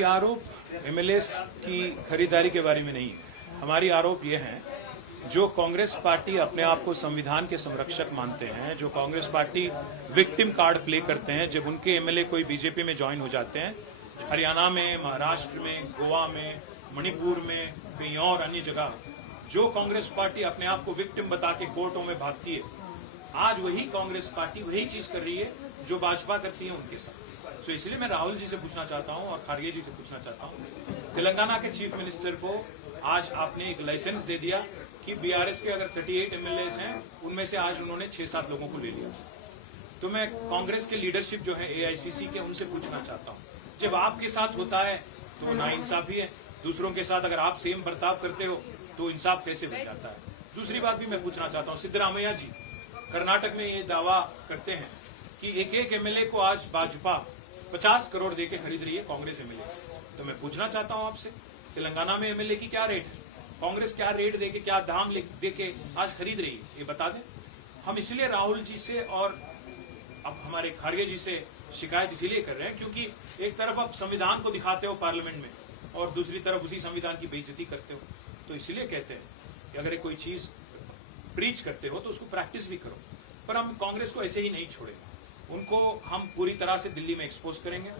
जी, आरोप एमएलए की खरीदारी के बारे में नहीं है। हमारी आरोप ये है, जो कांग्रेस पार्टी अपने आप को संविधान के संरक्षक मानते हैं, जो Congress party victim card play करते हैं, जब उनके एमएलए कोई बीजेपी में ज्वाइन हो जाते हैं, हरियाणा में, महाराष्ट्र में, गोवा में, मणिपुर में, कहीं और अन्य जगह, जो कांग्रेस पार्टी अपने आप को विक्टिम बता के कोर्टों में भागती है, आज वही कांग्रेस पार्टी वही चीज कर रही है जो भाजपा करती है उनके साथ। तो इसलिए मैं राहुल जी से पूछना चाहता हूं और खारगे जी से पूछना चाहता हूं, तेलंगाना के चीफ मिनिस्टर को आज आपने एक लाइसेंस दे दिया कि बीआरएस के अगर 38 एमएलए हैं, उनमें से आज उन्होंने 6-7 लोगों को ले लिया। तो मैं कांग्रेस के लीडरशिप जो है एआईसीसी के, उनसे पूछना चाहता हूं, जब आपके साथ होता है तो नाइंसाफी है, दूसरों के साथ अगर आप सेम बर्ताव करते हो तो इंसाफ कैसे बन जाता है? दूसरी बात भी मैं पूछना चाहता हूं, सिद्धरामैया जी कर्नाटक में ये दावा करते हैं कि एक एमएलए को आज भाजपा 50 करोड़ देके खरीद रही है, कांग्रेस एमएलए। तो मैं पूछना चाहता हूं आपसे, तेलंगाना में एमएलए की क्या रेट है? कांग्रेस क्या रेट देके, क्या दाम देके आज खरीद रही है, ये बता दें। हम इसलिए राहुल जी से और अब हमारे खारगे जी से शिकायत इसीलिए कर रहे हैं क्योंकि एक तरफ आप संविधान को दिखाते हो पार्लियामेंट में और दूसरी तरफ उसी संविधान की बेइज्जती करते हो। तो इसलिए कहते हैं कि अगर कोई चीज प्रीच करते हो तो उसको प्रैक्टिस भी करो। पर हम कांग्रेस को ऐसे ही नहीं छोड़ेंगे, उनको हम पूरी तरह से दिल्ली में एक्सपोज करेंगे।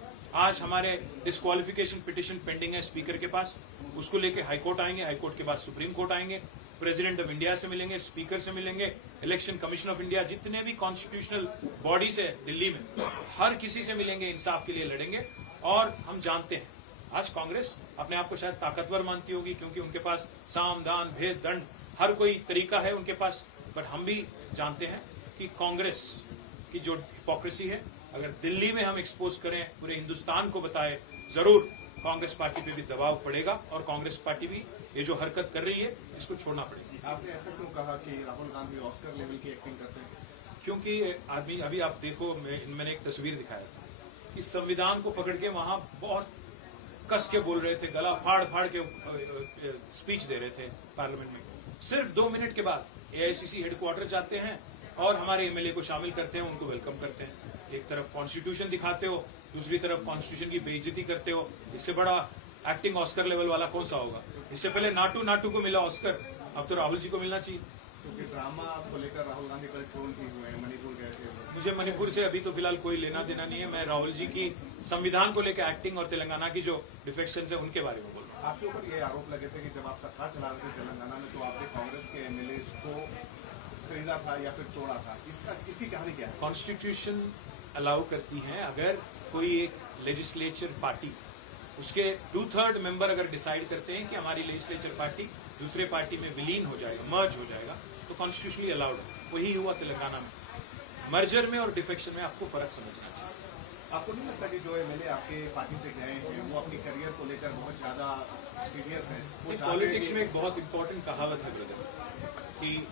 आज हमारे डिस्क्वालिफिकेशन पिटीशन पेंडिंग है स्पीकर के पास, उसको लेके हाईकोर्ट आएंगे, हाईकोर्ट के बाद सुप्रीम कोर्ट आएंगे, प्रेसिडेंट ऑफ इंडिया से मिलेंगे, स्पीकर से मिलेंगे, इलेक्शन कमीशन ऑफ इंडिया, जितने भी कॉन्स्टिट्यूशनल बॉडीज है दिल्ली में, हर किसी से मिलेंगे, इंसाफ के लिए लड़ेंगे। और हम जानते हैं आज कांग्रेस अपने आप को शायद ताकतवर मानती होगी क्योंकि उनके पास साम दान भेद दंड हर कोई तरीका है उनके पास, पर हम भी जानते हैं कि कांग्रेस की जो हिपोक्रेसी है, अगर दिल्ली में हम एक्सपोज करें, पूरे हिंदुस्तान को बताए, जरूर कांग्रेस पार्टी पे भी दबाव पड़ेगा और कांग्रेस पार्टी भी ये जो हरकत कर रही है इसको छोड़ना पड़ेगा। आपने ऐसा क्यों कहा कि राहुल गांधी ऑस्कर लेवल की एक्टिंग करते हैं? क्योंकि आदमी, अभी आप देखो, मैंने एक तस्वीर दिखाया था कि संविधान को पकड़ के वहां बहुत कस के बोल रहे थे, गला फाड़ फाड़ के स्पीच दे रहे थे पार्लियामेंट में। सिर्फ 2 मिनट के बाद एआईसीसी हेडक्वार्टर जाते हैं और हमारे एमएलए को शामिल करते हैं, उनको वेलकम करते हैं। एक तरफ कॉन्स्टिट्यूशन दिखाते हो, दूसरी तरफ कॉन्स्टिट्यूशन की बेइज्जती करते हो। इससे बड़ा एक्टिंग ऑस्कर लेवल वाला कौन सा होगा? इससे पहले नाटू को मिला ऑस्कर, अब तो राहुल जी को मिलना चाहिए। क्योंकि ड्रामा को लेकर राहुल गांधी कल ट्रोल भी हुए हैं, मणिपुर गए थे। मुझे मणिपुर से अभी तो फिलहाल कोई लेना देना नहीं है। मैं राहुल जी की संविधान को लेकर एक्टिंग और तेलंगाना की जो डिफेक्शन है उनके बारे में बोल रहा हूँ। आपके ऊपर ये आरोप लगे थे कि जब आप सरकार चला रहे थे तेलंगाना में तो आपने कांग्रेस के एमएलए को खरीदा था या फिर तोड़ा था, इसकी कहानी क्या है? कॉन्स्टिट्यूशन अलाउ करती है, अगर कोई एक लेजिस्लेचर पार्टी, उसके 2/3 मेंबर अगर डिसाइड करते हैं कि हमारी लेजिस्लेचर पार्टी दूसरे पार्टी में विलीन हो जाएगा, मर्ज हो जाएगा, तो कॉन्स्टिट्यूशनली अलाउड है। वही हुआ तेलंगाना में। मर्जर में और डिफेक्शन में आपको फर्क समझना चाहिए। आपको नहीं लगता कि जो एमएलए आपके पार्टी से गए हैं वो अपनी करियर को लेकर बहुत ज्यादा सीरियस है? पॉलिटिक्स में एक बहुत इंपॉर्टेंट कहावत है ब्रदर, कि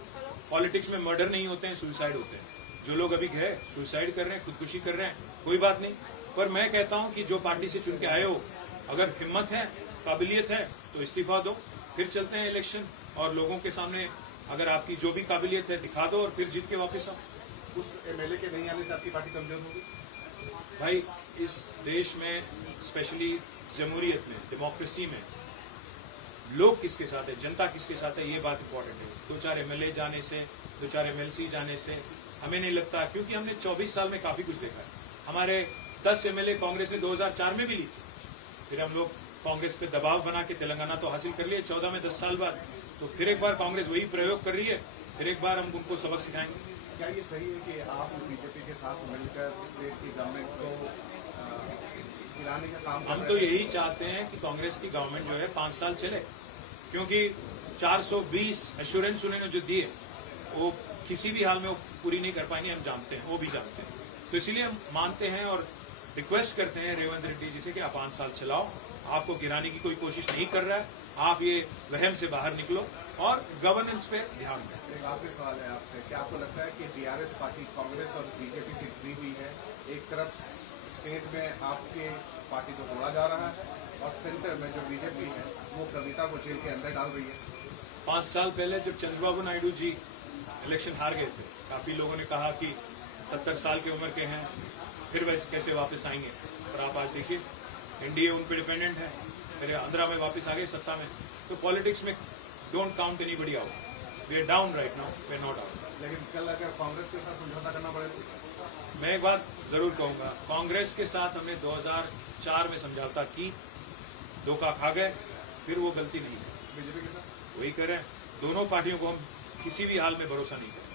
पॉलिटिक्स में मर्डर नहीं होते हैं, सुसाइड होते हैं। जो लोग अभी गए सुसाइड कर रहे हैं, खुदकुशी कर रहे हैं, कोई बात नहीं। पर मैं कहता हूं कि जो पार्टी से चुन के आए हो, अगर हिम्मत है, काबिलियत है, तो इस्तीफा दो, फिर चलते हैं इलेक्शन और लोगों के सामने अगर आपकी जो भी काबिलियत है दिखा दो और फिर जीत के वापस आओ। उस एमएलए के नहीं आने से आपकी पार्टी कमजोर होगी? भाई, इस देश में, स्पेशली जमहूरियत में, डेमोक्रेसी में, लोग किसके साथ है, जनता किसके साथ है, ये बात इंपॉर्टेंट है। 2-4 एमएलए जाने से, 2-4 एमएलसी जाने से हमें नहीं लगता, क्योंकि हमने 24 साल में काफी कुछ देखा है। हमारे 10 एमएलए कांग्रेस ने 2004 में भी ली थी, फिर हम लोग कांग्रेस पे दबाव बना के तेलंगाना तो हासिल कर लिए 14 में 10 साल बाद, तो फिर एक बार कांग्रेस वही प्रयोग कर रही है, फिर एक बार हम उनको सबक सिखाएंगे। क्या ये सही है कि आप बीजेपी के साथ मिलकर स्टेट की गवर्नमेंट को गिराने का काम कर रहे हैं? हम तो यही चाहते हैं कि कांग्रेस की गवर्नमेंट जो है 5 साल चले, क्योंकि 420 एश्योरेंस उन्होंने जो दिए वो किसी भी हाल में वो पूरी नहीं कर पाएंगे, हम जानते हैं, वो भी जानते हैं। तो इसीलिए हम मानते हैं और रिक्वेस्ट करते हैं रेवंत रेड्डी जी से कि आप 5 साल चलाओ, आपको गिराने की कोई कोशिश नहीं कर रहा है, आप ये वहम से बाहर निकलो और गवर्नेंस पे ध्यान दें। एक आखिरी सवाल है आपसे, क्या आपको लगता है कि बीआरएस पार्टी कांग्रेस और बीजेपी से जुड़ी हुई है? एक तरफ स्टेट में आपके पार्टी को तोड़ा जा रहा है और सेंटर में जो बीजेपी है वो कविता को जेल के अंदर डाल रही है। 5 साल पहले जब चंद्रबाबू नायडू जी इलेक्शन हार गए थे, काफी लोगों ने कहा कि 70 साल की उम्र के हैं, फिर वैसे कैसे वापस आएंगे। पर आप आज देखिए एनडीए उन पे डिपेंडेंट है, फिर आंध्रा में वापस आ गए सत्ता में। तो पॉलिटिक्स में don't count anybody out. We are down right now, we are not out. लेकिन कल अगर कांग्रेस के साथ समझौता करना पड़े तो मैं एक बात जरूर कहूंगा, कांग्रेस के साथ हमने 2004 में समझौता की, धोखा खा गए, फिर वो गलती नहीं है। बीजेपी के साथ वही करें, दोनों पार्टियों को हम किसी भी हाल में भरोसा नहीं करें।